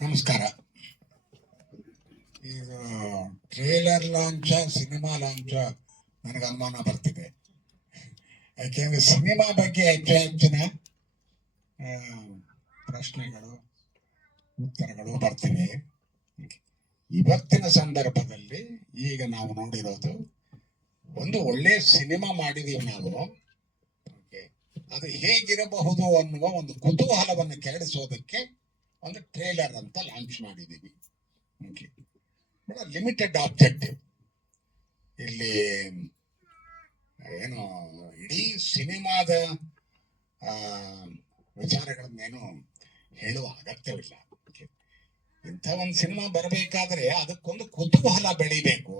ನಮಸ್ಕಾರ. ಇದು trailer ಲಾಂಚ cinema ಲಾಂಚ ನನಗೆ ಅನುಮಾನ ಬರ್ತಿದೆ. ಯಾಕೆಂದ್ರೆ ಸಿನಿಮಾ ಬಗ್ಗೆ ಹೆಚ್ಚು ಹೆಚ್ಚಿನ ಪ್ರಶ್ನೆಗಳು, ಉತ್ತರಗಳು ಬರ್ತಿವೆ. ಇವತ್ತಿನ ಸಂದರ್ಭದಲ್ಲಿ ಈಗ ನಾವು ನೋಡಿರೋದು ಒಂದು ಒಳ್ಳೆ ಸಿನಿಮಾ ಮಾಡಿದೀವಿ ನಾವು. ಅದು ಹೇಗಿರಬಹುದು ಅನ್ನುವ ಒಂದು ಕುತೂಹಲವನ್ನು ಕೆರಡಿಸೋದಕ್ಕೆ ಒಂದು ಟ್ರೇಲರ್ ಅಂತ ಲಾಂಚ್ ಮಾಡಿದ್ದೀವಿ. Limited object. ಇಲ್ಲಿ ಏನು ಇಡೀ ಸಿನಿಮಾದ ವಿಚಾರಗಳನ್ನೇನು ಹೇಳುವ ಅಗತ್ಯವಿಲ್ಲ. ಇಂಥ ಒಂದು ಸಿನಿಮಾ ಬರಬೇಕಾದ್ರೆ ಅದಕ್ಕೊಂದು ಕುತೂಹಲ ಬೆಳಿಬೇಕು.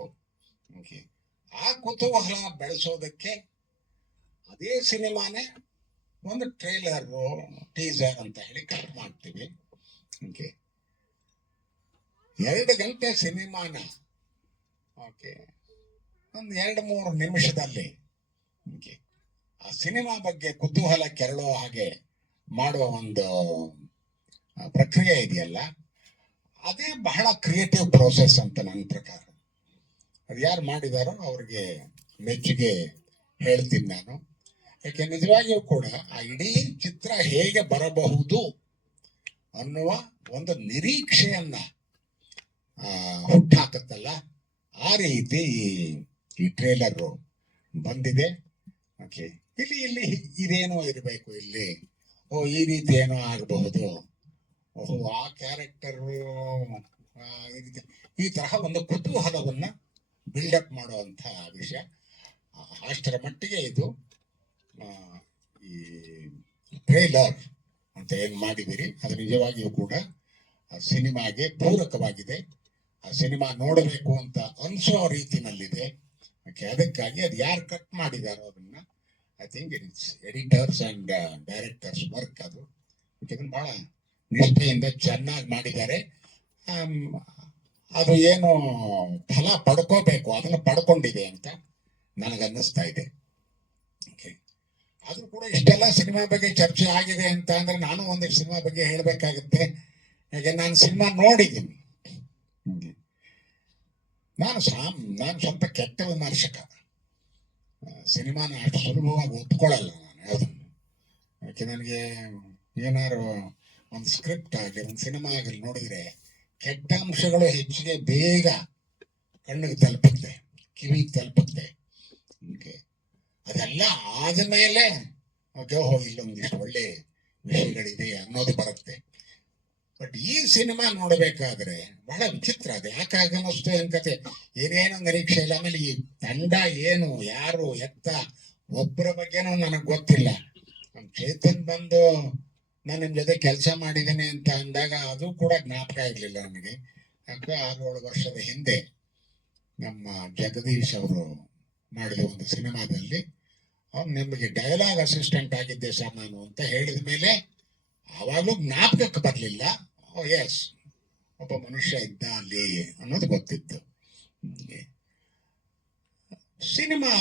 ಆ ಕುತೂಹಲ ಬೆಳೆಸೋದಕ್ಕೆ ಅದೇ ಸಿನಿಮಾನೇ ಒಂದು ಟ್ರೈಲರ್ ಟೀಸರ್ ಅಂತ ಹೇಳಿ ಕಟ್ ಮಾಡ್ತೀವಿ. ಓಕೆ ಎರಡು ಗಂಟೆ ಸಿನಿಮಾನ ಓಕೆ ಒಂದು ಎರಡು ಮೂರು ನಿಮಿಷದಲ್ಲಿ ಓಕೆ ಆ ಸಿನಿಮಾ ಬಗ್ಗೆ ಕುತೂಹಲ ಕೆರಳೋ ಹಾಗೆ ಮಾಡುವ ಒಂದು ಪ್ರಕ್ರಿಯೆ ಇದೆಯಲ್ಲ, ಅದೇ ಬಹಳ ಕ್ರಿಯೇಟಿವ್ ಪ್ರೋಸೆಸ್ ಅಂತ ನನ್ನ ಪ್ರಕಾರ. ಅದು ಯಾರು ಮಾಡಿದಾರೋ ಅವ್ರಿಗೆ ಮೆಚ್ಚುಗೆ ಹೇಳ್ತೀನಿ ನಾನು. ಯಾಕೆ ನಿಜವಾಗಿಯೂ ಕೂಡ ಆ ಇಡೀ ಚಿತ್ರ ಹೇಗೆ ಬರಬಹುದು ಅನ್ನುವ ಒಂದು ನಿರೀಕ್ಷೆಯನ್ನ ಹುಟ್ಟಾಕತ್ತಲ್ಲ, ಆ ರೀತಿ ಈ- ಟ್ರೇಲರ್ ಬಂದಿದೆ. ಓಕೆ ಇಲ್ಲಿ ಇಲ್ಲಿ ಇದೇನೋ ಇರಬೇಕು ಇಲ್ಲಿ. ಓ, ಈ ರೀತಿ ಏನೋ ಆಗಬಹುದು. ಓಹೋ, ಆ ಕ್ಯಾರೆಕ್ಟರ್ ಈ ತರಹ ಒಂದು ಕುತೂಹಲವನ್ನ ಬಿಲ್ಡಪ್ ಮಾಡುವಂತ ವಿಷಯ. ಅಷ್ಟರ ಮಟ್ಟಿಗೆ ಇದು ಈ ಟ್ರೇಲರ್ ಅಂತ ಏನು ಮಾಡಿದಿರಿ ಅದು ನಿಜವಾಗಿಯೂ ಕೂಡ, ಆ, ಸಿನಿಮಾಗೆ ಪೂರಕವಾಗಿದೆ. ಆ, ಸಿನಿಮಾ ನೋಡಬೇಕು ಅಂತ ಅನಿಸೋ ರೀತಿನಲ್ಲಿದೆ. ಅದಕ್ಕಾಗಿ ಅದು ಯಾರು ಕಟ್ ಮಾಡಿದಾರೋ ಅದನ್ನ I think it's editors and directors work ಅದು. ಬಹಳ ನಿಷ್ಠೆಯಿಂದ ಚೆನ್ನಾಗಿ ಮಾಡಿದ್ದಾರೆ. ಅದು ಏನು ಫಲ ಪಡ್ಕೋಬೇಕು, ಅದನ್ನು ಪಡ್ಕೊಂಡಿದೆ ಅಂತ ನನಗನ್ನಿಸ್ತಾ ಇದೆ. ಆದ್ರೂ ಕೂಡ ಇಷ್ಟೆಲ್ಲ ಸಿನಿಮಾ ಬಗ್ಗೆ ಚರ್ಚೆ ಆಗಿದೆ ಅಂತ ಅಂದ್ರೆ ನಾನು ಒಂದಿಷ್ಟು ಸಿನಿಮಾ ಬಗ್ಗೆ ಹೇಳಬೇಕಾಗುತ್ತೆ. ಯಾಕೆ ನಾನು ಸಿನಿಮಾ ನೋಡಿದ್ದೀನಿ. ನಾನು ಸಾಮ್ ನಾನು ಸ್ವಲ್ಪ ಕೆಟ್ಟ ವಿಮರ್ಶಕ. ಸಿನಿಮಾನ ಅಷ್ಟು ಸುಲಭವಾಗಿ ಒಪ್ಕೊಳ್ಳಲ್ಲ ನಾನು ಯಾವುದನ್ನು ಯಾಕೆ ನನಗೆ ಏನಾರು ಒಂದು ಸ್ಕ್ರಿಪ್ಟ್ ಆಗಲಿ ಒಂದು ಸಿನಿಮಾ ಆಗಲಿ ನೋಡಿದ್ರೆ ಕೆಟ್ಟ ಅಂಶಗಳು ಹೆಚ್ಚಿಗೆ ಬೇಗ ಕಣ್ಣಿಗೆ ತಲುಪುತ್ತೆ ಕಿವಿಗೆ ತಲುಪುತ್ತೆ. ಹೀಗೆ. ಅದೆಲ್ಲ ಆದಮೇಲೆ ಓಕೆ ಒಂದಿಷ್ಟು ಒಳ್ಳೆ ವಿಷಯಗಳಿದೆ ಅನ್ನೋದು ಬರುತ್ತೆ. ಬಟ್ ಈ ಸಿನಿಮಾ ನೋಡಬೇಕಾದ್ರೆ ಬಹಳ ವಿಚಿತ್ರ ಅದು. ಯಾಕೆ ಅನ್ನಿಸ್ತು ಅನ್ಕತೆ ಏನೇನು ನಿರೀಕ್ಷೆ ಇಲ್ಲ. ಆಮೇಲೆ ಈ ತಂಡ ಏನು, ಯಾರು ಎತ್ತ ಒಬ್ಬರ ಬಗ್ಗೆನೂ ನನಗೆ ಗೊತ್ತಿಲ್ಲ. ನಮ್ ಚೇತನ್ ಬಂದು ನಾನು ನಿಮ್ಮ ಜೊತೆ ಕೆಲಸ ಮಾಡಿದ್ದೇನೆ ಅಂತ ಅಂದಾಗ ಅದು ಕೂಡ ಜ್ಞಾಪಕ ಇರಲಿಲ್ಲ ನನಗೆ. ಯಾಕೆ ಆರು ಏಳು ವರ್ಷದ ಹಿಂದೆ ನಮ್ಮ ಜಗದೀಶ್ ಅವರು ಮಾಡಿದ ಒಂದು ಸಿನಿಮಾದಲ್ಲಿ ಅವ್ನು ನಿಮಗೆ ಡೈಲಾಗ್ ಅಸಿಸ್ಟೆಂಟ್ ಆಗಿದ್ದೆ ಸರ್ ನಾನು ಅಂತ ಹೇಳಿದ ಮೇಲೆ ಆವಾಗಲೂ ಜ್ಞಾಪಕಕ್ಕೆ ಬರಲಿಲ್ಲ. ಓ ಎಸ್ ಒಬ್ಬ ಮನುಷ್ಯ ಇದ್ದ ಅಲ್ಲಿ ಅನ್ನೋದು ಗೊತ್ತಿತ್ತು. ಸಿನಿಮಾ,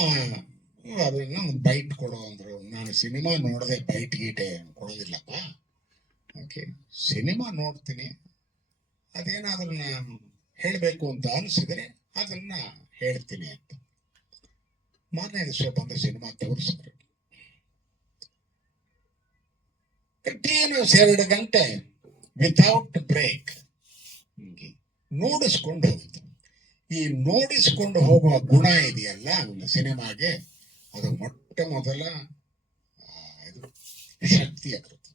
ಅದನ್ನ ಬೈಟ್ ಕೊಡೋ ಅಂದರು. ನಾನು ಸಿನಿಮಾ ನೋಡದೆ ಬೈಟ್ ಗೀಟೆ ಕೊಡೋದಿಲ್ಲಪ್ಪ. ಓಕೆ ಸಿನಿಮಾ ನೋಡ್ತೀನಿ. ಅದೇನಾದ್ರೂ ನಾನು ಹೇಳಬೇಕು ಅಂತ ಅನಿಸಿದ್ರೆ ಅದನ್ನ ಹೇಳ್ತೀನಿ ಅಂತ. ಮಾರನೇ ಬಂದ ಸಿನಿಮಾ ತೋರಿಸಿದ್ರು. ಕಂಟಿನ್ಯೂಸ್ ಎರಡು ಗಂಟೆ ವಿತೌಟ್ ಬ್ರೇಕ್ ನೋಡಿಸ್ಕೊಂಡು ಹೋಗುತ್ತೆ. ಈ ನೋಡಿಸ್ಕೊಂಡು ಹೋಗುವ ಗುಣ ಇದೆಯಲ್ಲ ಒಂದು ಸಿನಿಮಾಗೆ? ಅದು ಮೊಟ್ಟ ಮೊದಲ ಇದು ಶಕ್ತಿ ಅದರದ್ದು.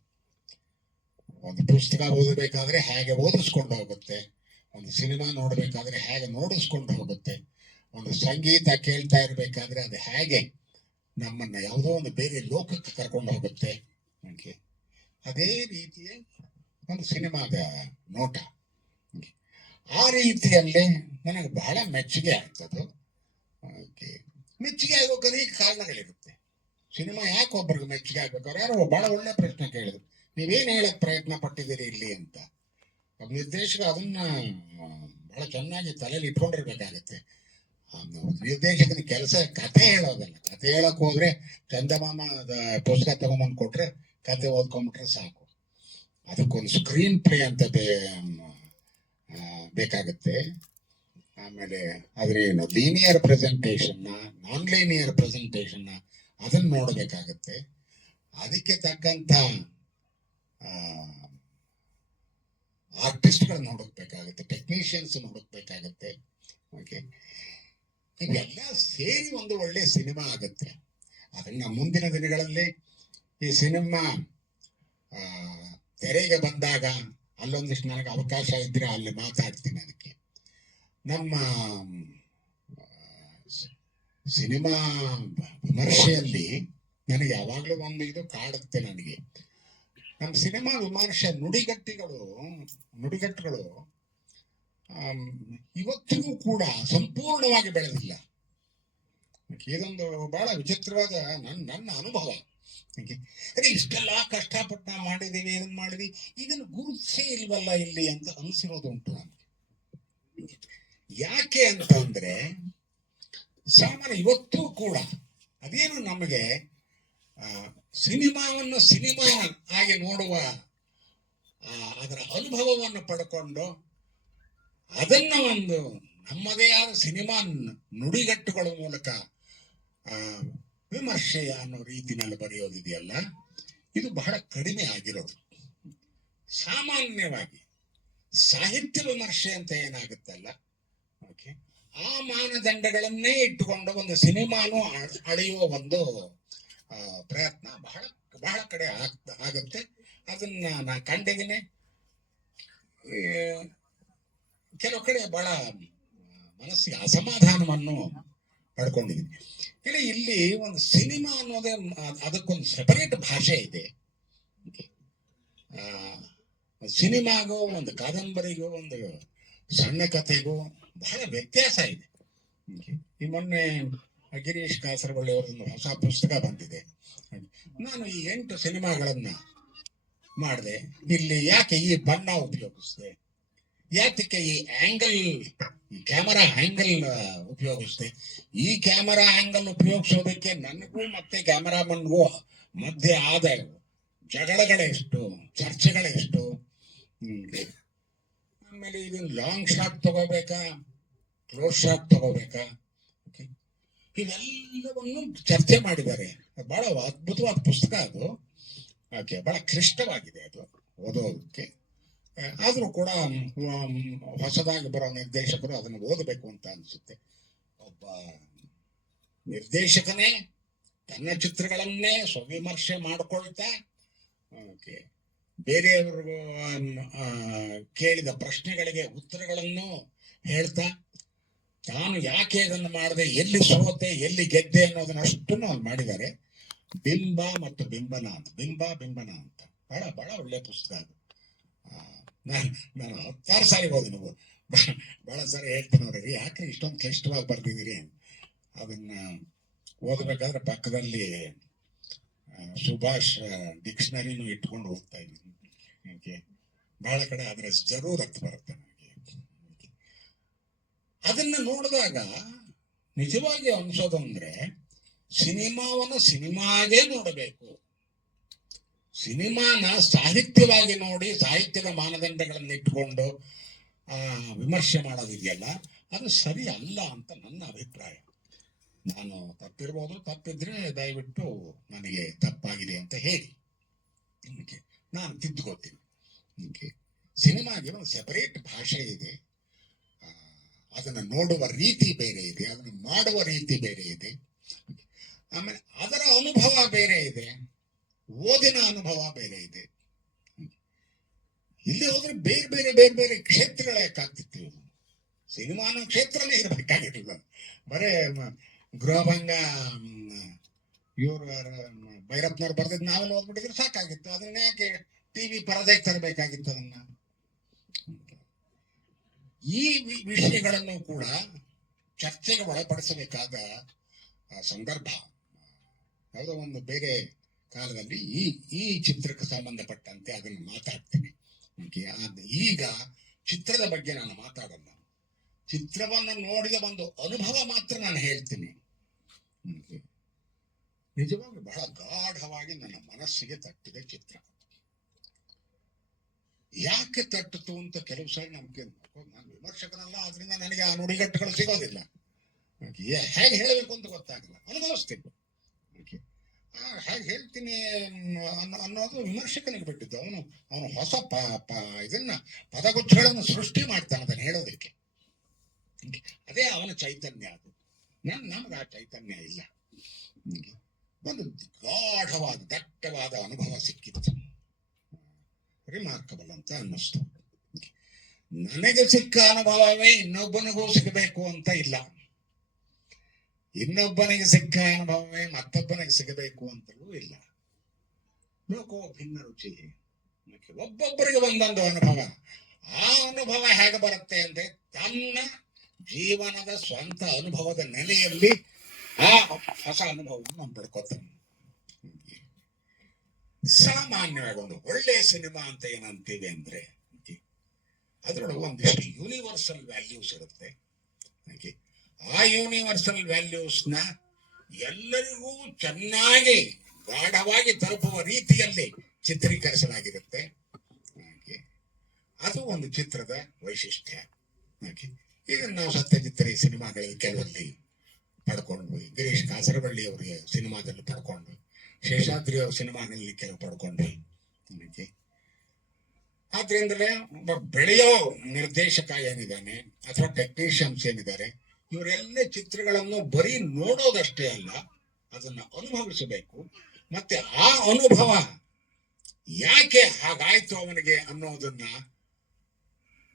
ಒಂದು ಪುಸ್ತಕ ಓದಬೇಕಾದ್ರೆ ಹೇಗೆ ಓದಿಸ್ಕೊಂಡು ಹೋಗುತ್ತೆ? ಒಂದು ಸಿನಿಮಾ ನೋಡಬೇಕಾದ್ರೆ ಹೇಗೆ ನೋಡಿಸ್ಕೊಂಡು ಹೋಗುತ್ತೆ? ಒಂದು ಸಂಗೀತ ಕೇಳ್ತಾ ಇರಬೇಕಾದ್ರೆ ಅದು ಹೇಗೆ ನಮ್ಮನ್ನ ಯಾವುದೋ ಒಂದು ಬೇರೆ ಲೋಕಕ್ಕೆ ಕರ್ಕೊಂಡು ಹೋಗುತ್ತೆ ಓಕೆ ಅದೇ ರೀತಿಯ ಒಂದು ಸಿನಿಮಾದ ನೋಟ. ಆ ರೀತಿಯಲ್ಲಿ ನನಗೆ ಬಹಳ ಮೆಚ್ಚುಗೆ ಆಗ್ತದೆ. ಮೆಚ್ಚುಗೆ ಆಗೋಕೆ ಅನೇಕ ಕಾರಣಗಳಿರುತ್ತೆ. ಸಿನಿಮಾ ಯಾಕೆ ಒಬ್ಬರಿಗೆ ಮೆಚ್ಚುಗೆ ಆಗ್ಬೇಕು? ಯಾರೋ ಬಹಳ ಒಳ್ಳೆ ಪ್ರಶ್ನೆ ಕೇಳಿದ್ರು. ನೀವೇನು ಹೇಳಕ್ ಪ್ರಯತ್ನ ಪಟ್ಟಿದ್ದೀರಿ ಇಲ್ಲಿ ಅಂತ. ನಿರ್ದೇಶಕ ಅದನ್ನ ಬಹಳ ಚೆನ್ನಾಗಿ ತಲೆಯಲ್ಲಿ ಇಟ್ಕೊಂಡಿರ್ಬೇಕಾಗತ್ತೆ. ನಿರ್ದೇಶಕನ ಕೆಲಸ ಕಥೆ ಹೇಳೋದಲ್ಲ. ಕಥೆ ಹೇಳಕ್ ಹೋದ್ರೆ ಚಂದಮಾಮ ಪುಸ್ತಕ ತಗೊಂಬಂದು ಕೊಟ್ರೆ ಕತೆ ಓದ್ಕೊಂಡ್ಬಿಟ್ರೆ ಸಾಕು. ಅದಕ್ಕೊಂದು ಸ್ಕ್ರೀನ್ ಪ್ಲೇ ಅಂತ ಬೇಕಾಗುತ್ತೆ. ಆಮೇಲೆ ಅದ್ರೇನು linear presentation non linear presentation ಅದನ್ನ ನೋಡಬೇಕಾಗತ್ತೆ. ಅದಕ್ಕೆ ತಕ್ಕಂತ ಆರ್ಟಿಸ್ಟ್ಗಳನ್ನ ಹುಡುಕ್ಬೇಕಾಗತ್ತೆ ಟೆಕ್ನಿಷಿಯನ್ಸ್ ಹುಡುಕ್ಬೇಕಾಗತ್ತೆ ಓಕೆ ಇವೆಲ್ಲ ಸೇರಿ ಒಂದು ಒಳ್ಳೆ ಸಿನಿಮಾ ಆಗುತ್ತೆ. ಅದನ್ನ ಮುಂದಿನ ದಿನಗಳಲ್ಲಿ ಈ ಸಿನಿಮಾ ತೆರೆಗೆ ಬಂದಾಗ ಅಲ್ಲೊಂದಿಷ್ಟು ನನಗೆ ಅವಕಾಶ ಇದ್ರೆ ಅಲ್ಲಿ ಮಾತಾಡ್ತೀನಿ ಅದಕ್ಕೆ. ನಮ್ಮ ಸಿನಿಮಾ ವಿಮರ್ಶೆಯಲ್ಲಿ ನನಗೆ ಯಾವಾಗಲೂ ಒಂದು ಇದು ಕಾಡುತ್ತೆ ನನಗೆ. ನಮ್ಮ ಸಿನಿಮಾ ವಿಮರ್ಶೆ ನುಡಿಗಟ್ಟಿಗಳು, ನುಡಿಗಟ್ಟುಗಳು ಇವತ್ತಿಗೂ ಕೂಡ ಸಂಪೂರ್ಣವಾಗಿ ಬೆಳೆದಿಲ್ಲ ಇದೊಂದು ಬಹಳ ವಿಚಿತ್ರವಾದ ನನ್ನ ನನ್ನ ಅನುಭವ. ಅರೆ ಇಷ್ಟೆಲ್ಲ ಕಷ್ಟಪಟ್ಟು ನಾವು ಮಾಡಿದೀವಿ ಇದನ್ನ ಮಾಡಿದ್ವಿ, ಇದನ್ನು ಗುರುತಿಸೇ ಇಲ್ವಲ್ಲ ಇಲ್ಲಿ ಅಂತ ಅನಿಸಿರೋದುಂಟು ನನಗೆ ಯಾಕೆ ಅಂತ ಅಂದ್ರೆ, ಸಾಮಾನ್ಯ ಇವತ್ತೂ ಕೂಡ ಅದೇನು ನಮಗೆ ಸಿನಿಮಾವನ್ನು ಸಿನಿಮಾ ಆಗಿ ನೋಡುವ ಅದರ ಅನುಭವವನ್ನು ಪಡ್ಕೊಂಡು ಅದನ್ನ ಒಂದು ನಮ್ಮದೇ ಆದ ಸಿನಿಮಾ ನುಡಿಗಟ್ಟುಗಳ ಮೂಲಕ ವಿಮರ್ಶೆ ಅನ್ನೋ ರೀತಿನಲ್ಲಿ ಬರೆಯೋದಿದೆಯಲ್ಲ, ಇದು ಬಹಳ ಕಡಿಮೆ ಆಗಿರೋದು. ಸಾಮಾನ್ಯವಾಗಿ ಸಾಹಿತ್ಯ ವಿಮರ್ಶೆ ಅಂತ ಏನಾಗುತ್ತಲ್ಲ, ಓಕೆ, ಆ ಮಾನದಂಡಗಳನ್ನೇ ಇಟ್ಟುಕೊಂಡು ಒಂದು ಸಿನಿಮಾನು ಅಳೆಯುವ ಒಂದು ಪ್ರಯತ್ನ ಬಹಳ ಬಹಳ ಕಡೆ ಆಗ್ತ ಆಗುತ್ತೆ. ಅದನ್ನ ನಾ ಕಂಡಿದ್ದೀನಿ. ಕೆಲವು ಕಡೆ ಬಹಳ ಮನಸ್ಸಿಗೆ ಅಸಮಾಧಾನವನ್ನು ಪಡ್ಕೊಂಡಿದ್ದೀನಿ. ಹೇಳಿ ಇಲ್ಲಿ ಒಂದು ಸಿನಿಮಾ ಅನ್ನೋದೇ ಅದಕ್ಕೊಂದು ಸೆಪರೇಟ್ ಭಾಷೆ ಇದೆ. ಸಿನಿಮಾಗೋ, ಒಂದು ಕಾದಂಬರಿಗೋ, ಒಂದು ಸಣ್ಣ ಕಥೆಗೂ ಬಹಳ ವ್ಯತ್ಯಾಸ ಇದೆ. ಈ ಮೊನ್ನೆ ಗಿರೀಶ್ ಕಾಸರವಳ್ಳಿ ಅವರೊಂದು ಹೊಸ ಪುಸ್ತಕ ಬಂದಿದೆ. ನಾನು ಈ ಎಂಟು ಸಿನಿಮಾಗಳನ್ನ ಮಾಡಿದೆ. ಇಲ್ಲಿ ಯಾಕೆ ಈ ಬಣ್ಣ ಉಪಯೋಗಿಸಿದೆ? ಯಾತಕ್ಕೆ ಈ ಆಂಗಲ್ ಕ್ಯಾಮರಾ ಆಂಗಲ್ ಉಪಯೋಗಿಸಿದೆ? ಈ ಕ್ಯಾಮರಾ ಆಂಗಲ್ ಉಪಯೋಗಿಸೋದಕ್ಕೆ ನನಗೂ ಮತ್ತೆ ಕ್ಯಾಮರಾಮನ್ಗೂ ಮಧ್ಯೆ ಆದ ಜಗಳಗಳೆಷ್ಟು, ಚರ್ಚೆಗಳೆಷ್ಟು. ಆಮೇಲೆ ಇದನ್ನ ಲಾಂಗ್ ಶಾಟ್ ತಗೋಬೇಕಾ? ಕ್ಲೋಸ್ ಶಾಟ್ ತಗೋಬೇಕಾ? ಇದೆಲ್ಲವನ್ನು ಚರ್ಚೆ ಮಾಡಿದ್ದಾರೆ. ಬಹಳ ಅದ್ಭುತವಾದ ಪುಸ್ತಕ ಅದು. ಓಕೆ ಬಹಳ ಕ್ಲಿಷ್ಟವಾಗಿದೆ ಅದು ಓದೋದಕ್ಕೆ. ಆದ್ರೂ ಕೂಡ ಹೊಸದಾಗಿ ಬರೋ ನಿರ್ದೇಶಕರು ಅದನ್ನು ಓದಬೇಕು ಅಂತ ಅನ್ಸುತ್ತೆ. ಒಬ್ಬ ನಿರ್ದೇಶಕನೇ ತನ್ನ ಚಿತ್ರಗಳನ್ನೇ ಸ್ವವಿಮರ್ಶೆ ಮಾಡಿಕೊಳ್ತಾ, ಓಕೆ ಬೇರೆಯವರು ಕೇಳಿದ ಪ್ರಶ್ನೆಗಳಿಗೆ ಉತ್ತರಗಳನ್ನು ಹೇಳ್ತಾ, ತಾನು ಯಾಕೆ ಇದನ್ನು ಮಾಡಿದೆ, ಎಲ್ಲಿ ಸೋತೆ, ಎಲ್ಲಿ ಗೆದ್ದೆ ಅನ್ನೋದನ್ನ ಅಷ್ಟನ್ನು ಅವ್ರು ಮಾಡಿದ್ದಾರೆ. ಬಿಂಬ ಮತ್ತು ಬಿಂಬನ ಅಂತ, ಬಿಂಬ, ಬಿಂಬನ ಅಂತ. ಬಹಳ ಬಹಳ ಒಳ್ಳೆ ಪುಸ್ತಕ ಅದು. ನಾನು ಹತ್ತಾರು ಸಾರಿ ಹೋದೆ ನೀವು ಭಾಳ ಸಾರಿ ಹೇಳ್ತೀನಿ ಅವ್ರಿಗೆ ಯಾಕೆ ಇಷ್ಟೊಂದು ಕ್ಲಿಷ್ಟವಾಗಿ ಬರ್ತಿದ್ದೀರಿ ಅದನ್ನು ಓದಬೇಕಾದ್ರೆ ಪಕ್ಕದಲ್ಲಿ ಸುಭಾಷ್ ಡಿಕ್ಷನರಿನೂ ಇಟ್ಕೊಂಡು ಹೋಗ್ತಾ ಇದ್ದೀನಿ. ಓಕೆ. ಬಹಳ ಕಡೆ ಅದರ ಜರೂರತ್ ಬರುತ್ತೆ ನನಗೆ ಅದನ್ನ ನೋಡಿದಾಗ ನಿಜವಾಗಿ ಅನ್ಸೋದು ಅಂದರೆ ಸಿನಿಮಾವನ್ನು ಸಿನಿಮಾಗೇ ನೋಡಬೇಕು. ಸಿನಿಮಾನ ಸಾಹಿತ್ಯವಾಗಿ ನೋಡಿ ಸಾಹಿತ್ಯದ ಮಾನದಂಡಗಳನ್ನು ಇಟ್ಕೊಂಡು ವಿಮರ್ಶೆ ಮಾಡೋದಿದೆಯಲ್ಲ, ಅದು ಸರಿ ಅಲ್ಲ ಅಂತ ನನ್ನ ಅಭಿಪ್ರಾಯ. ನಾನು ತಪ್ಪಿರ್ಬೋದು, ತಪ್ಪಿದ್ರೆ ದಯವಿಟ್ಟು ನನಗೆ ತಪ್ಪಾಗಿದೆ ಅಂತ ಹೇಳಿ. ನಿಮಗೆ ನಾನು ತಿದ್ದುಕೊತೀನಿ ನಿಮಗೆ ಸಿನಿಮಾಗೆ ಒಂದು ಸೆಪರೇಟ್ ಭಾಷೆ ಇದೆ. ಅದನ್ನು ನೋಡುವ ರೀತಿ ಬೇರೆ ಇದೆ, ಅದನ್ನು ಮಾಡುವ ರೀತಿ ಬೇರೆ ಇದೆ. ಆಮೇಲೆ ಅದರ ಅನುಭವ ಬೇರೆ ಇದೆ. ಓದಿನ ಅನುಭವ ಬೇರೆ ಇದೆ. ಇಲ್ಲಿ ಹೋದ್ರೆ ಬೇರೆ ಬೇರೆ ಬೇರೆ ಬೇರೆ ಕ್ಷೇತ್ರಗಳ ಯಾಕಾಗ್ತಿತ್ತು ಸಿನಿಮಾನು ಕ್ಷೇತ್ರನೇ ಇರಬೇಕಾಗಿರಲಿಲ್ಲ. ಬರೇ ಗೃಹಭಂಗ ಇವರು ಭೈರಪ್ಪನವ್ರು ಬರ್ದಿದ್ ನಾವೆಲ್ಲ ಓದ್ಬಿಟ್ಟಿದ್ರೆ ಸಾಕಾಗಿತ್ತು. ಅದನ್ನ ಯಾಕೆ ಟಿವಿ ಪರದೆಗೆ ತರಬೇಕಾಗಿತ್ತು ಅದನ್ನ? ಈ ವಿಷಯಗಳನ್ನು ಕೂಡ ಚರ್ಚೆಗೆ ಒಳಪಡಿಸಬೇಕಾದ ಸಂದರ್ಭ. ಯಾವುದೋ ಒಂದು ಬೇರೆ ಕಾಲದಲ್ಲಿ ಈ ಈ ಚಿತ್ರಕ್ಕೆ ಸಂಬಂಧಪಟ್ಟಂತೆ ಅದನ್ನು ಮಾತಾಡ್ತೀನಿ. ಈಗ ಚಿತ್ರದ ಬಗ್ಗೆ ನಾನು ಮಾತಾಡಲ್ಲ. ಚಿತ್ರವನ್ನು ನೋಡಿದ ಒಂದು ಅನುಭವ ಮಾತ್ರ ನಾನು ಹೇಳ್ತೀನಿ. ನಿಜವಾಗಿ ಬಹಳ ಗಾಢವಾಗಿ ನನ್ನ ಮನಸ್ಸಿಗೆ ತಟ್ಟಿದೆ ಚಿತ್ರ. ಯಾಕೆ ತಟ್ಟಿತು ಅಂತ ಕೆಲವು ಸಾರಿ ನಮ್ಗೆ ನಾನು ವಿಮರ್ಶಕನಲ್ಲ, ಆದ್ರಿಂದ ನನಗೆ ಆ ನುಡಿಗಟ್ಟುಗಳು ಸಿಗೋದಿಲ್ಲ. ಹೇಗೆ ಹೇಳಬೇಕು ಅಂತ ಗೊತ್ತಾಗಲ್ಲ. ಅನುಭವಿಸ್ತೀನಿ. ಹೇಗೆ ಹೇಳ್ತೀನಿ ಅನ್ನೋ ಅನ್ನೋದು ವಿಮರ್ಶಕನಿಗೆ ಬಿಟ್ಟಿದ್ದು. ಅವನು ಅವನು ಹೊಸ ಪ ಪ ಇದನ್ನ, ಪದಗುಚ್ಛಗಳನ್ನು ಸೃಷ್ಟಿ ಮಾಡ್ತಾನೆ ಅದನ್ನು ಹೇಳೋದಕ್ಕೆ. ಅದೇ ಅವನ ಚೈತನ್ಯ ಅದು. ನನ್ ನಮ್ಗೆ ಆ ಚೈತನ್ಯ ಇಲ್ಲ. ಒಂದು ಗಾಢವಾದ, ದಟ್ಟವಾದ ಅನುಭವ ಸಿಕ್ಕಿತ್ತು. ರಿಮಾರ್ಕಬಲ್ ಅಂತ ಅನ್ನಿಸ್ತು. ನನಗೆ ಸಿಕ್ಕ ಅನುಭವವೇ ಇನ್ನೊಬ್ಬನಿಗೂ ಸಿಗಬೇಕು ಅಂತ ಇಲ್ಲ. ಇನ್ನೊಬ್ಬನಿಗೆ ಸಿಕ್ಕ ಅನುಭವವೇ ಮತ್ತೊಬ್ಬನಿಗೆ ಸಿಗಬೇಕು ಅಂತಲೂ ಇಲ್ಲ. ಲೋಕೋ ಭಿನ್ನ ರುಚಿ. ಒಬ್ಬೊಬ್ಬರಿಗೆ ಒಂದೊಂದು ಅನುಭವ. ಆ ಅನುಭವ ಹೇಗೆ ಬರುತ್ತೆ ಅಂದ್ರೆ ತನ್ನ ಜೀವನದ ಸ್ವಂತ ಅನುಭವದ ನೆಲೆಯಲ್ಲಿ ಆ ಹೊಸ ಅನುಭವವನ್ನು ನಾನು ಪಡ್ಕೋತಾನೆ ಸಾಮಾನ್ಯವಾಗಿ ಒಂದು ಒಳ್ಳೆಯ ಸಿನಿಮಾ ಅಂತ ಏನಂತೀವಿ ಅಂದ್ರೆ ಅದರೊಳಗೆ ಒಂದಿಷ್ಟು ಯೂನಿವರ್ಸಲ್ ವ್ಯಾಲ್ಯೂಸ್ ಇರುತ್ತೆ. ಆ ಯೂನಿವರ್ಸಲ್ ವ್ಯಾಲ್ಯೂಸ್ನ ಎಲ್ಲರಿಗೂ ಚೆನ್ನಾಗಿ ಗಾಢವಾಗಿ ತಲುಪುವ ರೀತಿಯಲ್ಲಿ ಚಿತ್ರೀಕರಿಸಲಾಗಿರುತ್ತೆ. ಅದು ಒಂದು ಚಿತ್ರದ ವೈಶಿಷ್ಟ್ಯ ಇದನ್ನು ನಾವು ಸತ್ಯಚಿತ್ರ ಸಿನಿಮಾಗಳಲ್ಲಿ ಕೆಲವಲ್ಲಿ ಪಡ್ಕೊಂಡ್ವಿ ಗಿರೀಶ್ ಕಾಸರವಳ್ಳಿ ಅವರಿಗೆ ಸಿನಿಮಾದಲ್ಲಿ ಪಡ್ಕೊಂಡ್ವಿ ಶೇಷಾದ್ರಿ ಅವ್ರ ಸಿನಿಮಾದಲ್ಲಿ ಕೆಲವು ಪಡ್ಕೊಂಡ್ವಿ. ಆದ್ರಿಂದಲೇ ಒಬ್ಬ ಬೆಳೆಯೋ ನಿರ್ದೇಶಕ ಏನಿದ್ದಾನೆ, ಅಥವಾ ಟೆಕ್ನಿಷಿಯನ್ಸ್ ಏನಿದ್ದಾರೆ ಇವರೆಲ್ಲ ಚಿತ್ರಗಳನ್ನು ಬರೀ ನೋಡೋದಷ್ಟೇ ಅಲ್ಲ, ಅದನ್ನ ಅನುಭವಿಸಬೇಕು ಮತ್ತೆ ಆ ಅನುಭವ ಯಾಕೆ ಹಾಗಾಯ್ತು ಅವನಿಗೆ ಅನ್ನೋದನ್ನ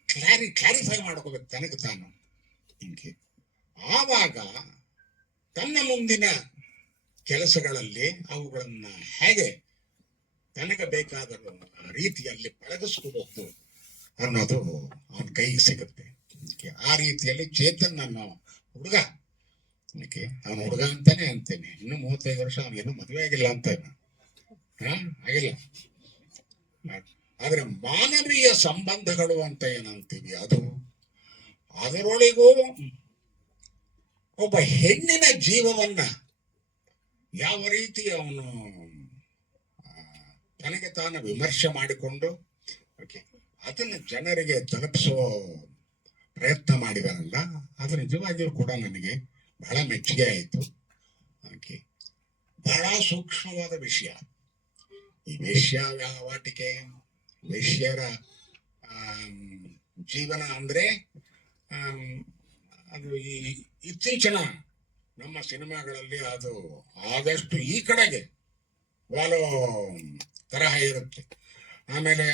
ಕ್ಲಾರಿ ಕ್ಲಾರಿಫೈ ಮಾಡ್ಕೋಬೇಕು ತನಗೆ ತಾನು ಹಿಂಗೆ ಆವಾಗ ತನ್ನ ಮುಂದಿನ ಕೆಲಸಗಳಲ್ಲಿ ಅವುಗಳನ್ನ ಹೇಗೆ ತನಗೆ ಬೇಕಾದ ರೀತಿಯಲ್ಲಿ ಪಳಗಿಸ್ಕೋಬಹುದು ಅನ್ನೋದು ಅವನ ಕೈಗೆ ಸಿಗುತ್ತೆ. ಆ ರೀತಿಯಲ್ಲಿ ಚೇತನ್ ನನ್ನ ಹುಡುಗ. ಅವನ ಹುಡುಗ ಅಂತಾನೆ ಅಂತೇನೆ. ಇನ್ನು ಮೂವತ್ತೈದು ವರ್ಷ ಅವನಿನ್ನೂ ಮದುವೆ ಆಗಿಲ್ಲ ಅಂತ ಹಾ, ಆಗಿಲ್ಲ. ಆದ್ರೆ ಮಾನವೀಯ ಸಂಬಂಧಗಳು ಅಂತ ಏನಂತೀವಿ ಅದು? ಅದರೊಳಗೂ ಒಬ್ಬ ಹೆಣ್ಣಿನ ಜೀವವನ್ನ ಯಾವ ರೀತಿ ಅವನು ತನಗೆ ತಾನು ವಿಮರ್ಶೆ ಮಾಡಿಕೊಂಡು, ಓಕೆ, ಅದನ್ನು ಜನರಿಗೆ ತಲುಪಿಸೋ ಪ್ರಯತ್ನ ಮಾಡಿದಾರಲ್ಲ ಅದು ನಿಜವಾಗಿಯೂ ಕೂಡ ನನಗೆ ಬಹಳ ಮೆಚ್ಚುಗೆ ಆಯಿತು. ಓಕೆ ಬಹಳ ಸೂಕ್ಷ್ಮವಾದ ವಿಷಯ. ಈ ವೇಶ್ಯಾವಾಟಿಕೆ ವೇಶ್ಯರ ವೇಷ್ಯರ ಜೀವನ ಅಂದ್ರೆ ಅದು ಈ ಇತ್ತೀಚಿನ ನಮ್ಮ ಸಿನಿಮಾಗಳಲ್ಲಿ ಅದು ಆದಷ್ಟು ಈ ಕಡೆಗೆ ವಾಲೋ ತರಹ ಇರುತ್ತೆ. ಆಮೇಲೆ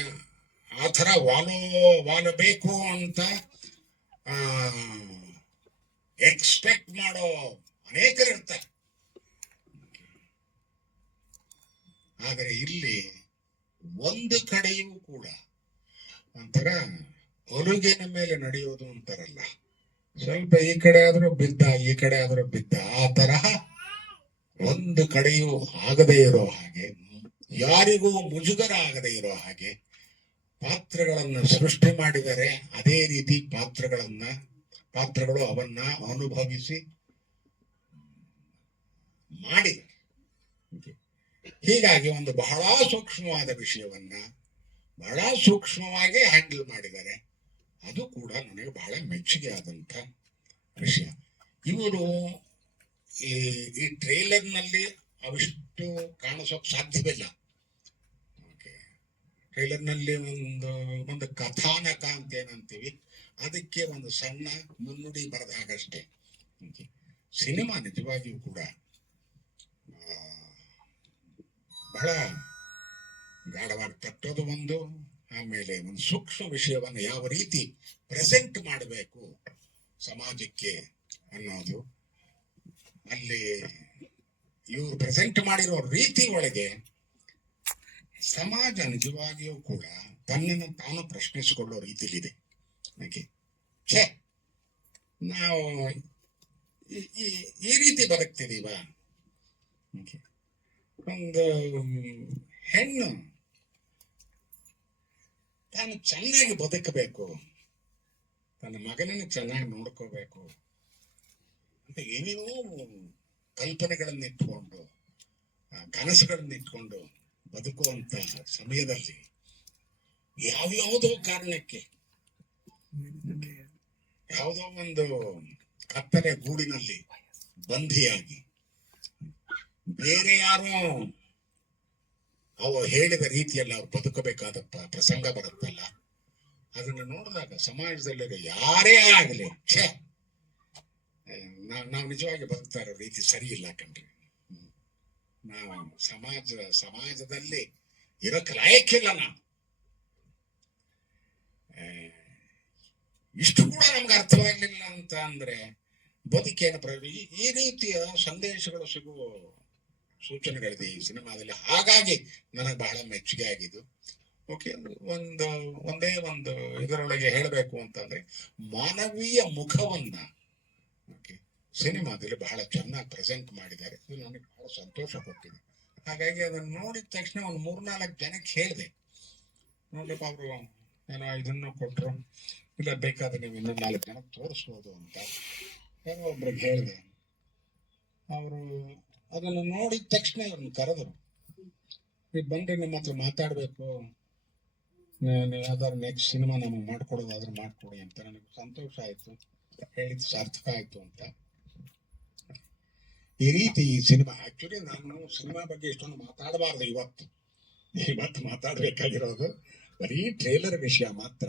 ಆ ಥರ ವಾಲೋ, ವಾಲಬೇಕು ಅಂತ ಎಕ್ಸ್ಪೆಕ್ಟ್ ಮಾಡೋ ಅನೇಕರು ಇರ್ತಾರೆ. ಆದರೆ ಇಲ್ಲಿ ಒಂದು ಕಡೆಯೂ ಕೂಡ ಒಂಥರ ಒಲುಗಿನ ಮೇಲೆ ನಡೆಯೋದು ಅಂತಾರಲ್ಲ. ಸ್ವಲ್ಪ ಈ ಕಡೆ ಆದ್ರೂ ಬಿದ್ದ, ಈ ಕಡೆ ಆದ್ರೂ ಬಿದ್ದ, ಆ ತರಹ ಒಂದು ಕಡೆಯೂ ಆಗದೇ ಇರೋ ಹಾಗೆ, ಯಾರಿಗೂ ಮುಜುಗರ ಆಗದೇ ಇರೋ ಹಾಗೆ ಪಾತ್ರಗಳನ್ನ ಸೃಷ್ಟಿ ಮಾಡಿದರೆ ಅದೇ ರೀತಿ ಪಾತ್ರಗಳನ್ನ, ಪಾತ್ರಗಳು ಅವನ್ನ ಅನುಭವಿಸಿ ಮಾಡಿ. ಹೀಗಾಗಿ ಒಂದು ಬಹಳ ಸೂಕ್ಷ್ಮವಾದ ವಿಷಯವನ್ನ ಬಹಳ ಸೂಕ್ಷ್ಮವಾಗಿ ಹ್ಯಾಂಡಲ್ ಮಾಡಿದ್ದಾರೆ ಅದು ಕೂಡ ನನಗೆ ಬಹಳ ಮೆಚ್ಚುಗೆ ಆದಂತ ವಿಷಯ. ಇವರು ಈ ಈ ಟ್ರೇಲರ್ನಲ್ಲಿ ಅವಿಷ್ಟು ಕಾಣಿಸೋಕ್ ಸಾಧ್ಯವಿಲ್ಲ. ಟ್ರೈಲರ್ನಲ್ಲಿ ಒಂದು ಒಂದು ಕಥಾನಕ ಅಂತ ಏನಂತೀವಿ ಅದಕ್ಕೆ ಒಂದು ಸಣ್ಣ ಮುನ್ನುಡಿ ಬರೆದ ಹಾಗಷ್ಟೇ. ಸಿನಿಮಾ ನಿಜವಾಗಿಯೂ ಕೂಡ ಬಹಳ ಗಾಢವಾಗಿ ತಟ್ಟೋದು ಒಂದು, ಆಮೇಲೆ ಒಂದು ಸೂಕ್ಷ್ಮ ವಿಷಯವನ್ನು ಯಾವ ರೀತಿ ಪ್ರೆಸೆಂಟ್ ಮಾಡಬೇಕು ಸಮಾಜಕ್ಕೆ ಅನ್ನೋದು, ಅಲ್ಲಿ ಇವರು ಪ್ರೆಸೆಂಟ್ ಮಾಡಿರೋ ರೀತಿ ಒಳಗೆ ಸಮಾಜ ನಿಜವಾಗಿಯೂ ಕೂಡ ತನ್ನನ್ನು ತಾನು ಪ್ರಶ್ನಿಸಿಕೊಳ್ಳೋ ರೀತಿಲಿದೆ ಓಕೆ ಛೇ! ನಾವು ಈ- ರೀತಿ ಬದುಕ್ತಿದೀವ. ಒಂದು ಹೆಣ್ಣು ತಾನು ಚೆನ್ನಾಗಿ ಬದುಕಬೇಕು. ತನ್ನ ಮಗನನ್ನು ಚೆನ್ನಾಗಿ ನೋಡ್ಕೋಬೇಕು. ಅಂತ ಏನೇನೋ ಕಲ್ಪನೆಗಳನ್ನ ಇಟ್ಕೊಂಡು ಕನಸುಗಳನ್ನ ಇಟ್ಕೊಂಡು ಬದುಕುವಂತ ಸಮಯದಲ್ಲಿ ಯಾವ್ಯಾವುದೋ ಕಾರಣಕ್ಕೆ ಯಾವುದೋ ಒಂದು ಕತ್ತಲೆ ಗೂಡಿನಲ್ಲಿ ಬಂಧಿಯಾಗಿ ಬೇರೆ ಯಾರೋ ಅವರು ಹೇಳಿದ ರೀತಿಯಲ್ಲಿ ಅವ್ರು ಬದುಕಬೇಕಾದ ಪ್ರಸಂಗ ಬರುತ್ತಲ್ಲ, ಅದನ್ನು ನೋಡಿದಾಗ ಸಮಾಜದಲ್ಲಿ ಯಾರೇ ಆಗಲಿ ಛೇ, ನಾವು ನಿಜವಾಗಿ ಬದುಕ್ತಾ ಇರೋ ರೀತಿ ಸರಿ ಇಲ್ಲ. ನಾವು ಸಮಾಜ, ಸಮಾಜದಲ್ಲಿ ಇರೋಕ್ ಲಾಯಕ್ಕಿಲ್ಲ ನಾವು. ಇಷ್ಟು ಕೂಡ ನಮ್ಗೆ ಅರ್ಥವಾಗಲಿಲ್ಲ ಅಂತ ಅಂದ್ರೆ ಬದುಕೇನು ಪ್ರಯೋಜನ? ಈ- ಈ ರೀತಿಯ ಸಂದೇಶಗಳು ಸಿಗುವ ಸೂಚನೆಗಳಿದೆ ಈ ಸಿನಿಮಾದಲ್ಲಿ. ಹಾಗಾಗಿ ನನಗೆ ಬಹಳ ಮೆಚ್ಚುಗೆ ಆಗಿದ್ದು. ಓಕೆ, ಒಂದು, ಒಂದೇ ಒಂದು ಇದರೊಳಗೆ ಹೇಳಬೇಕು ಅಂತಂದ್ರೆ ಮಾನವೀಯ ಮುಖವನ್ನ, ಓಕೆ ಸಿನಿಮಾದಲ್ಲಿ ಬಹಳ ಚೆನ್ನಾಗಿ ಪ್ರೆಸೆಂಟ್ ಮಾಡಿದ್ದಾರೆ. ಇದು ನನಗೆ ಬಹಳ ಸಂತೋಷ ಕೊಟ್ಟಿದೆ. ಹಾಗಾಗಿ ಅದನ್ನು ನೋಡಿದ ತಕ್ಷಣ ಒಂದು ಮೂರ್ನಾಲ್ಕು ಜನಕ್ಕೆ ಹೇಳಿದೆ. ನೋಡ್ಲಿಕ್ಕೆ ಅವರು, ಏನೋ ಇದನ್ನು ಕೊಟ್ಟರು ಇಲ್ಲ ಬೇಕಾದ್ರೆ ನೀವು ಇನ್ನೊಂದು ನಾಲ್ಕು ಜನಕ್ಕೆ ತೋರಿಸ್ಬೋದು ಅಂತ. ಏನೋ ಒಬ್ರಿಗೆ ಹೇಳಿದೆ. ಅವರು ಅದನ್ನು ನೋಡಿದ ತಕ್ಷಣ ಇವ್ರನ್ನ ಕರೆದರು. ನೀವು ಬಂದ್ರೆ ನಿಮ್ಮ ಹತ್ರ ಮಾತಾಡಬೇಕು. ಯಾವ್ದಾದ್ರು ನೆಕ್ಸ್ಟ್ ಸಿನಿಮಾ ನಮಗೆ ಮಾಡ್ಕೊಡೋದಾದ್ರೆ ಮಾಡ್ಕೊಡಿ ಅಂತ. ನನಗೆ ಸಂತೋಷ ಆಯ್ತು. ಹೇಳಿದ್ ಸಾರ್ಥಕ ಆಯ್ತು ಅಂತ. ಈ ರೀತಿ ಈ ಸಿನಿಮಾ ಆಕ್ಚುಲಿ ನಾನು ಸಿನಿಮಾ ಬಗ್ಗೆ ಇಷ್ಟೊಂದು ಮಾತಾಡಬಾರ್ದು ಇವತ್ತು. ಇವತ್ತು ಮಾತಾಡಬೇಕಾಗಿರೋದು ಬರೀ ಟ್ರೇಲರ್ ವಿಷಯ ಮಾತ್ರ.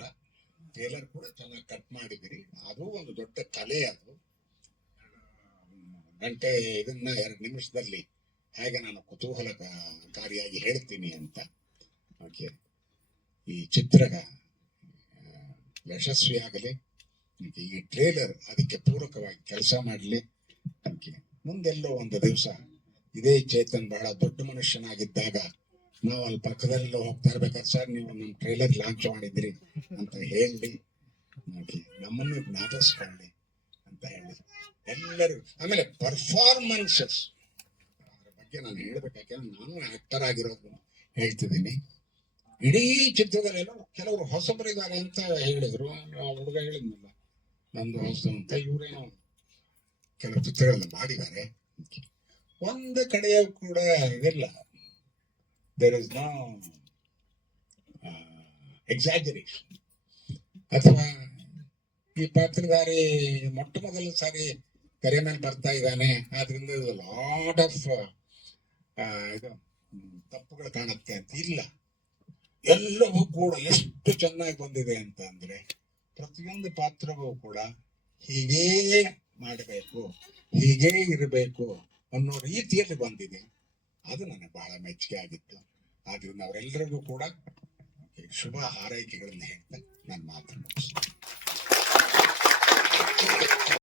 ಟ್ರೇಲರ್ ಕೂಡ ಚೆನ್ನಾಗಿ ಕಟ್ ಮಾಡಿದಿರಿ ಅದು ಒಂದು ದೊಡ್ಡ ಕಲೆ ಅದು. ಗಂಟೆ ಇದನ್ನ ಎರಡು ನಿಮಿಷದಲ್ಲಿ ಹೇಗೆ ನಾನು ಕುತೂಹಲಕಾರಿಯಾಗಿ ಹೇಳ್ತೀನಿ ಅಂತ ಓಕೆ. ಈ ಚಿತ್ರದ ಯಶಸ್ವಿ ಓಕೆ, ಈ ಟ್ರೇಲರ್ ಅದಕ್ಕೆ ಪೂರಕವಾಗಿ ಕೆಲಸ ಮಾಡಲಿ. ಓಕೆ. ಮುಂದೆಲ್ಲೋ ಒಂದು ದಿವಸ ಇದೇ ಚೇತನ್ ಬಹಳ ದೊಡ್ಡ ಮನುಷ್ಯನಾಗಿದ್ದಾಗ ನಾವು ಅಲ್ಲಿ ಪಕ್ಕದಲ್ಲೋ ಹೋಗ್ತಾ ಇರ್ಬೇಕಾದ್ರೆ, ಸರ್, ನೀವು ನಮ್ಮ ಟ್ರೈಲರ್ ಲಾಂಚ್ ಮಾಡಿದ್ರಿ ಅಂತ ಹೇಳಿ ನೋಡಿ, ನಮ್ಮನ್ನು ಜ್ಞಾಪಿಸ್ಕೊಳ್ಳಿ ಅಂತ ಹೇಳಿ. ಎಲ್ಲರೂ, ಆಮೇಲೆ ಪರ್ಫಾರ್ಮೆನ್ಸಸ್ ಅದ್ರ ಬಗ್ಗೆ ನಾನು ಹೇಳ್ಬೇಕಾದ್ರೆ ನಾನು ಆಕ್ಟರ್ ಆಗಿರೋದು ಹೇಳ್ತಿದ್ದೀನಿ. ಇಡೀ ಚಿತ್ರದಲ್ಲೆಲ್ಲ ಕೆಲವರು ಹೊಸಬರಿದ್ದಾರೆ ಅಂತ ಹೇಳಿದ್ರು. ಆ ಹುಡುಗ ಹೇಳಿದ್ನಲ್ಲ, ನಂದು ಹೊಸ ಅಂತ, ಇವರೇನೋ ಕೆಲವು ಚಿತ್ರಗಳನ್ನ ಮಾಡಿದ್ದಾರೆ. ಒಂದು ಕಡೆಯೂ ಕೂಡ ಇದಿಲ್ಲ. ದೇರ್ ಇಸ್ ನೋ ಎಕ್ಸಾಜರೇಷನ್ ಅಥವಾ ಈ ಪಾತ್ರಧಾರಿ ಮೊಟ್ಟ ಮೊದಲ ಸಾರಿ ಕರೆ ಮೇಲೆ ಬರ್ತಾ ಇದ್ದಾನೆ. ಆದ್ರಿಂದ ಲಾಟ್ ಆಫ್ ಇದು, ತಪ್ಪುಗಳು ಕಾಣುತ್ತೆ ಅಂತ ಇಲ್ಲ. ಎಲ್ಲವೂ ಕೂಡ ಎಷ್ಟು ಚೆನ್ನಾಗಿ ಬಂದಿದೆ ಅಂತ ಅಂದ್ರೆ ಪ್ರತಿಯೊಂದು ಪಾತ್ರವೂ ಕೂಡ ಹೀಗೇ ಮಾಡಬೇಕು, ಹೀಗೇ ಇರಬೇಕು ಅನ್ನೋ ರೀತಿಯಲ್ಲಿ ಬಂದಿದೆ. ಅದು ನನಗೆ ಬಹಳ ಮೆಚ್ಚುಗೆ ಆಗಿತ್ತು. ಆದ್ರಿಂದ ಅವರೆಲ್ಲರಿಗೂ ಕೂಡ ಶುಭ ಹಾರೈಕೆಗಳನ್ನು ಹೇಳ್ತಾ ನನ್ನ ಮಾತು